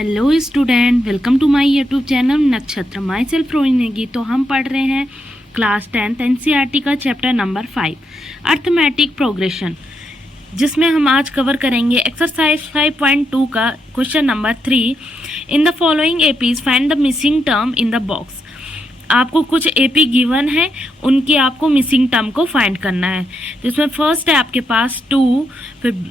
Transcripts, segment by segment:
Hello student, welcome to my YouTube channel Nakshatra. Myself Rohini. तो हम पढ़ रहे हैं क्लास 10th एनसीईआरटी का चैप्टर नंबर 5 अर्थमेटिक प्रोग्रेशन, जिसमें हम आज कवर करेंगे एक्सरसाइज 5.2 का question number 3। In the following APs find the missing term in the box. आपको कुछ एपी गिवन है, उनकी आपको मिसिंग टर्म को फाइंड करना है। तो इसमें फर्स्ट है आपके पास 2, फिर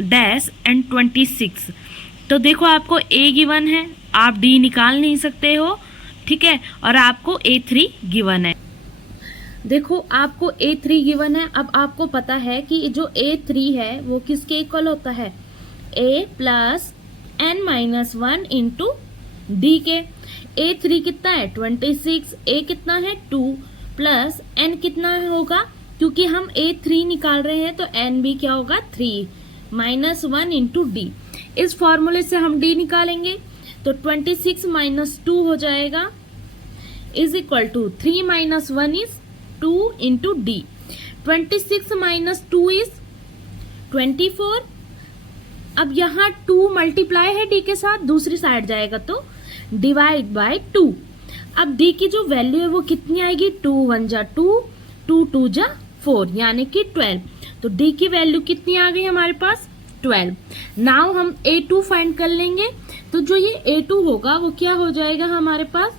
डैश एंड 26। तो देखो आपको ए गिवन है, आप डी निकाल नहीं सकते हो, ठीक है। और आपको A3 गिवन है। देखो आपको A3 गिवन है। अब आपको पता है कि जो A3 है वो किसके इक्वल होता है, A plus n minus 1 into D के। A3 कितना है 26, A कितना है 2 प्लस n कितना होगा, क्योंकि हम A3 निकाल रहे हैं तो n भी क्या होगा 3 माइनस 1 इंटू डी। इस फॉर्मूले से हम d निकालेंगे तो 26 माइनस 2 हो जाएगा is equal to 3 minus 1 is 2 into D. 26 minus 2 is 24। अब यहाँ 2 मल्टीप्लाई है d के साथ, दूसरी साइड जाएगा तो डिवाइड बाय 2। अब d की जो वैल्यू है वो कितनी आएगी, 2 1 जा 2, 2 2 जा 4 यानी कि 12। तो d की वैल्यू कितनी आ गई हमारे पास 12। नाउ हम A2 फाइंड कर लेंगे। तो जो ये A2 होगा वो क्या हो जाएगा हमारे पास,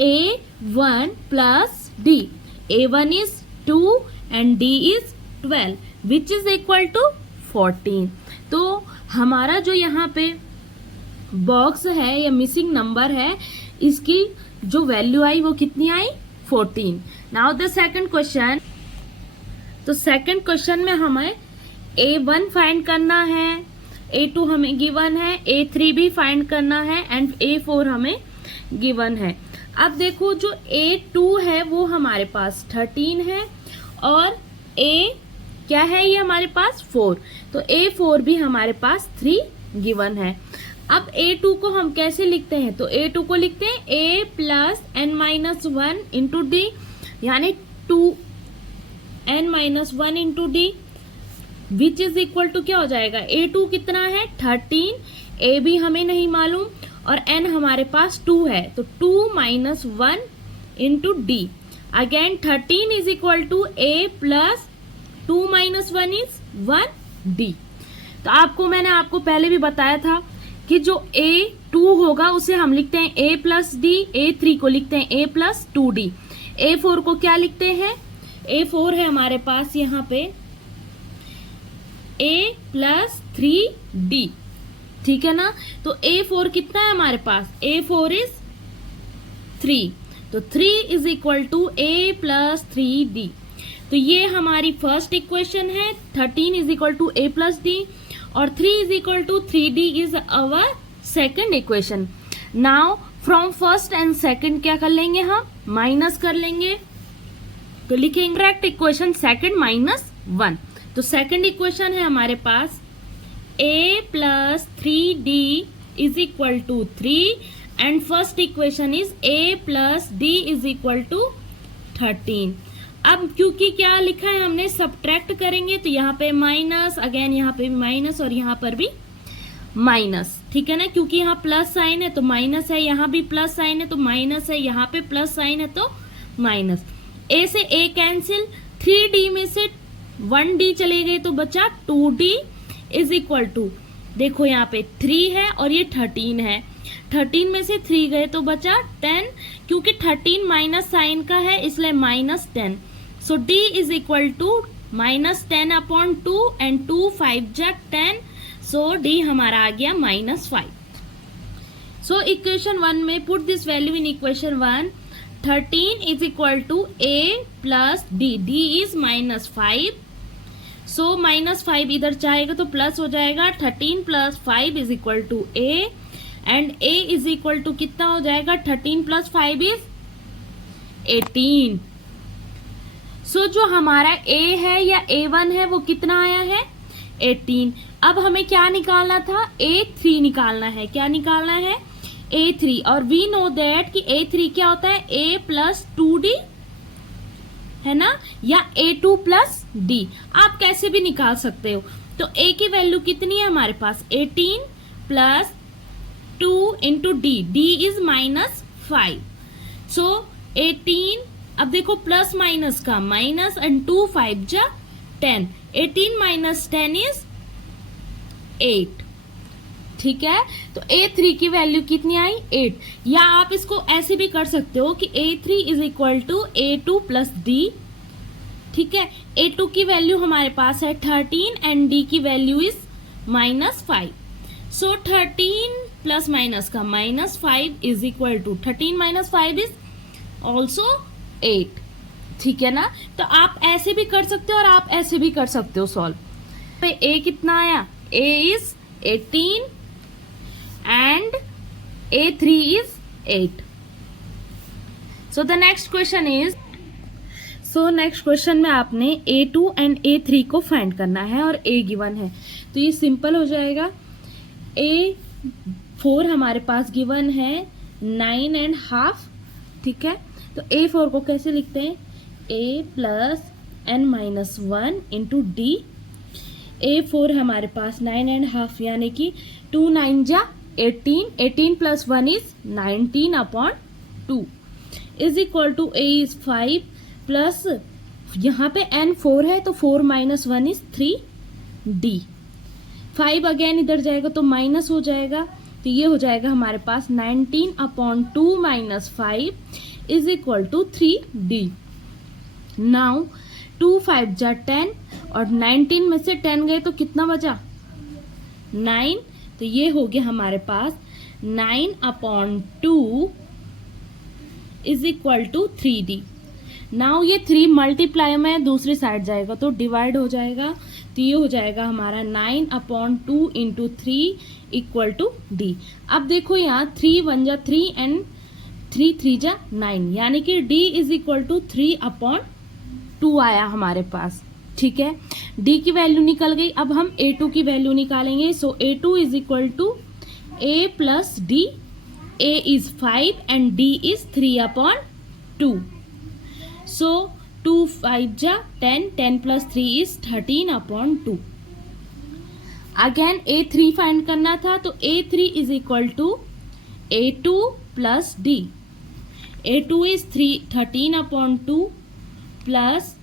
A1 plus D। A1 is 2 and D is 12 which is equal to 14। तो हमारा जो यहाँ पे बॉक्स है या मिसिंग नंबर है, इसकी जो वैल्यू आई वो कितनी आई 14। Now the second question. तो सेकंड क्वेश्चन में हमें A1 फाइंड करना है, A2 हमें गिवन है, A3 भी फाइंड करना है एंड A4 हमें गिवन है। अब देखो जो A2 है वो हमारे पास 13 है और A क्या है ये हमारे पास 4, तो A4 भी हमारे पास 3 गिवन है। अब A2 को हम कैसे लिखते हैं, तो A2 को लिखते हैं A plus n minus 1 into D, यानी 2n minus 1 into D which is equal to क्या हो जाएगा, A2 कितना है 13, A भी हमें नहीं मालूम और n हमारे पास 2 है, तो 2 minus 1 into D. Again 13 is equal to A plus 2 minus 1 is 1 D. तो मैंने आपको पहले भी बताया था कि जो A2 होगा उसे हम लिखते हैं A प्लस डी, A3 को लिखते हैं A प्लस 2D, A4 को क्या लिखते हैं, A4 है हमारे पास यहाँ पे A प्लस 3D, ठीक है ना। तो A4 कितना है हमारे पास, A4 इज 3, तो 3 is equal to A plus 3D। तो ये हमारी फर्स्ट इक्वेशन है, 13 is equal to A plus D और 3 is equal to 3D is our second equation. Now from first and second क्या कर लेंगे, हम माइनस कर लेंगे, तो लिखेंगे करेक्ट इक्वेशन सेकेंड माइनस 1। तो सेकेंड इक्वेशन है हमारे पास A plus 3D is equal to 3 and first equation is A plus D is equal to 13। अब क्योंकि क्या लिखा है हमने, सब्ट्रैक्ट करेंगे तो यहाँ पे माइनस, अगेन यहाँ पे भी माइनस और यहाँ पर भी माइनस, ठीक है ना। क्योंकि यहाँ प्लस साइन है तो माइनस है, यहाँ भी प्लस साइन है तो माइनस है, यहाँ पे प्लस साइन है तो माइनस। A से A कैंसिल, 3D में से 1D चले गए तो बचा 2D इज इक्वल टू, देखो यहाँ पे 3 है और ये 13 है, 13 में से 3 गए तो बचा 10, क्योंकि 13 माइनस साइन का है इसलिए minus 10। So D is equal to minus 10 upon 2 and 2 5 जा 10, सो D हमारा आ गया माइनस 5। सो इक्वेशन 1 में put this value in equation 1, 13 is equal to A plus D, D is minus 5, so minus 5 इधर जाएगा तो प्लस हो जाएगा, 13 plus 5 is equal to A and A is equal to कितना हो जाएगा, 13 प्लस 5 इज 18। सो जो हमारा A है या A1 है वो कितना आया है 18। अब हमें क्या निकालना था, A3 निकालना है। क्या निकालना है, A3, और वी नो दैट कि A3 क्या होता है, A प्लस 2D है ना, या A2 प्लस D, आप कैसे भी निकाल सकते हो। तो A की वैल्यू कितनी है हमारे पास 18 plus 2 into D, D is -5, सो 18, अब देखो प्लस माइनस का माइनस एंड 2 5 जा 10, 18 माइनस 10 इज 8, ठीक है। तो A3 की वैल्यू कितनी आई 8, या आप इसको ऐसे भी कर सकते हो कि A3 is equal to A2 plus D, ठीक है। A2 की वैल्यू हमारे पास है 13 एंड D की value is -5, so 13 plus minus का -5 is equal to 13 minus 5 is also 8, ठीक है ना। तो आप ऐसे भी कर सकते हो और आप ऐसे भी कर सकते हो सॉल्व। पे A कितना आया, A is 18 and A3 is 8. So the next question is, next question में आपने A2 एंड A3 को फाइंड करना है और A गिवन है, तो ये सिंपल हो जाएगा। A4 हमारे पास गिवन है 9.5, ठीक है। तो A4 को कैसे लिखते हैं, A plus n-1 into D। A4 हमारे पास 9.5 यानी कि 2 9 जा 18, 18 plus 1 is 19/2 is equal to A is 5 plus यहाँ पे n 4 है तो 4 माइनस 1 इज 3D, 5 अगेन इधर जाएगा तो माइनस हो जाएगा, तो ये हो जाएगा हमारे पास 19/2 minus 5 is equal to 3D। Now 2 5 जा 10 और 19 में से 10 गए तो कितना बचा 9, तो ये हो गया हमारे पास 9/2 is equal to 3D। Now ये 3 मल्टीप्लाई में दूसरी साइड जाएगा तो डिवाइड हो जाएगा, तो ये हो जाएगा हमारा 9/2 इंटू 3 इक्वल टू D। अब देखो यहाँ 3 1 जा 3 एंड 3 3 जा 9, यानी कि D इज इक्वल टू 3/2 आया हमारे पास, ठीक है। D की वैल्यू निकल गई, अब हम A2 की वैल्यू निकालेंगे। So A2 is equal to A plus D, A is 5 and D is 3/2, so 2 5 जा 10, 10 plus 3 is 13/2। Again A3 find करना था, तो A3 is equal to A2 plus D, A2 is 13/2 plus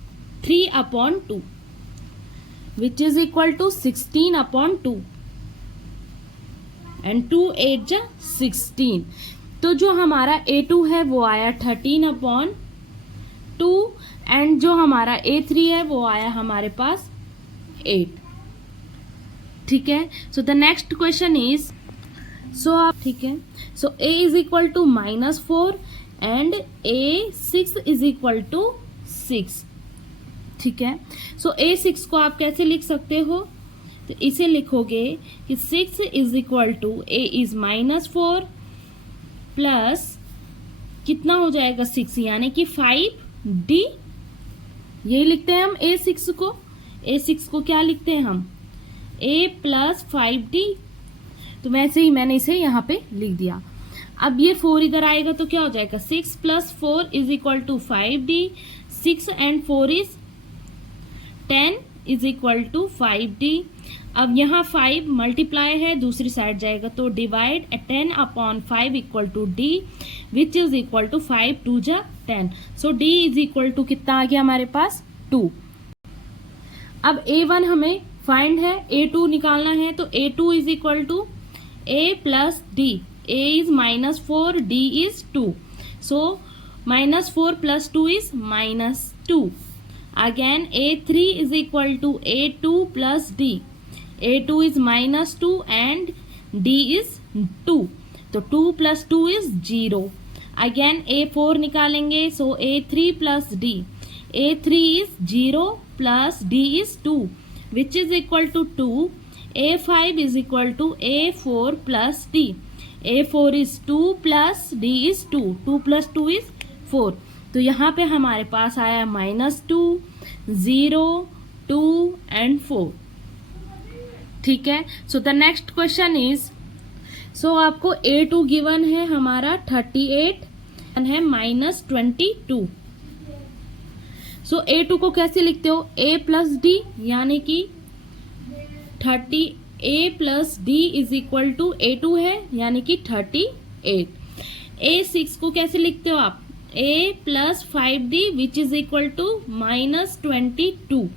3/2 which is equal to 16/2 and 2 8 जा 16, तो जो हमारा A2 है वो आया 13/2 एंड जो हमारा A3 है वो आया हमारे पास 8, ठीक है। So the next question is, so आप ठीक है, so A is equal to -4 and A6 is equal to 6, ठीक है। सो A6 को आप कैसे लिख सकते हो, तो इसे लिखोगे कि 6 is equal to A is -4 plus कितना हो जाएगा 6 यानी कि 5D, यही लिखते हैं हम A6 को। A6 को क्या लिखते हैं हम, A प्लस 5D, तो वैसे ही मैंने इसे यहाँ पे लिख दिया। अब ये 4 इधर आएगा तो क्या हो जाएगा, 6 plus 4 is equal to 5D, 6 and 4 is 10 is equal to 5D। अब यहाँ 5 मल्टीप्लाई है दूसरी साइड जाएगा तो divide 10/5 equal to D which is equal to 5 2 जा 10, so D is equal to कितना आ गया हमारे पास 2। अब A1 हमें फाइंड है, A2 निकालना है, तो A2 is equal to A plus D, A is -4 D is 2, so -4 plus 2 is -2। Again A3 is equal to A2 plus D, A2 is -2 and D is 2, तो 2 plus 2 is 0। Again A4 निकालेंगे, so A3 plus D, A3 is 0 plus D is 2 which is equal to 2, A5 is equal to A4 plus D, A4 is 2 plus D is 2, 2 plus 2 is 4, तो यहाँ पे हमारे पास आया -2 0 2 and 4, ठीक है। So the next question is, so आपको A2 given है हमारा 38 है -22, सो A2 को कैसे लिखते हो, A प्लस D यानी कि 38 a plus D is equal to A2 है यानी कि 38। A6 को कैसे लिखते हो आप? a plus 5d which is equal to -22।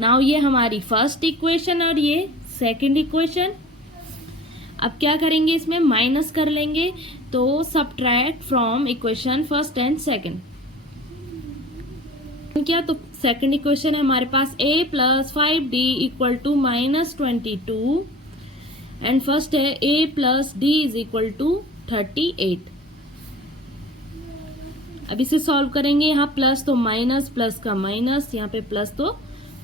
Now ये हमारी फर्स्ट इक्वेशन और ये सेकंड इक्वेशन। अब क्या करेंगे, इसमें माइनस कर लेंगे, तो subtract from equation first and second. क्या, तो सेकंड इक्वेशन है हमारे पास a plus 5d equal to -22 and first है a plus d is equal to 38। अब इसे सॉल्व करेंगे, यहाँ प्लस तो माइनस, प्लस का माइनस, यहाँ पे प्लस तो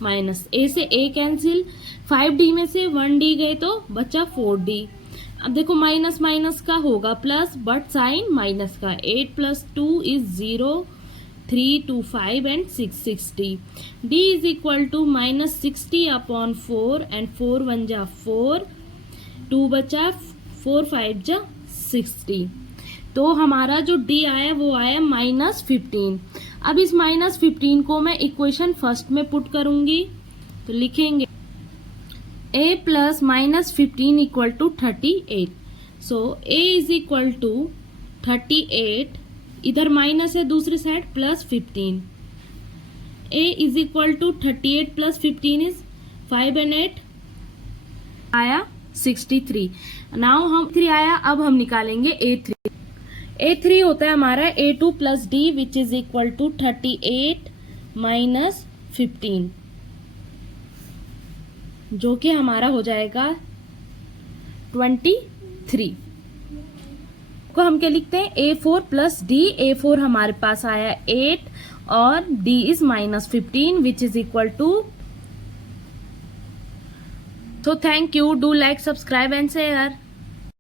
माइनस, a से a कैंसिल, 5d में से 1d गए तो बचा 4d। अब देखो माइनस माइनस का होगा प्लस, बट साइन माइनस का। 8 plus 2 is 0, 3 2 5 and 6 60। d is equal to -60 upon 4 and 4 1 जा 4, 2 बचा, 4 5 जा 60। तो हमारा जो d आया वो आया -15। अब इस -15 को मैं इक्वेशन फर्स्ट में पुट करूंगी, तो लिखेंगे a plus -15 equal to 38। So a is equal to 38, इधर माइनस है दूसरी side, plus 15। a is equal to 38 plus 15 is 5 and 8 आया 63। नाउ हम 3 आया, अब हम निकालेंगे a3। a3 होता है हमारा a2 plus d which is equal to 38 minus 15, जो कि हमारा हो जाएगा 23। को हम क्या लिखते हैं, a4 प्लस d। a4 हमारे पास आया 8 और d is -15 which is equal to. So thank you. Do like, subscribe and share.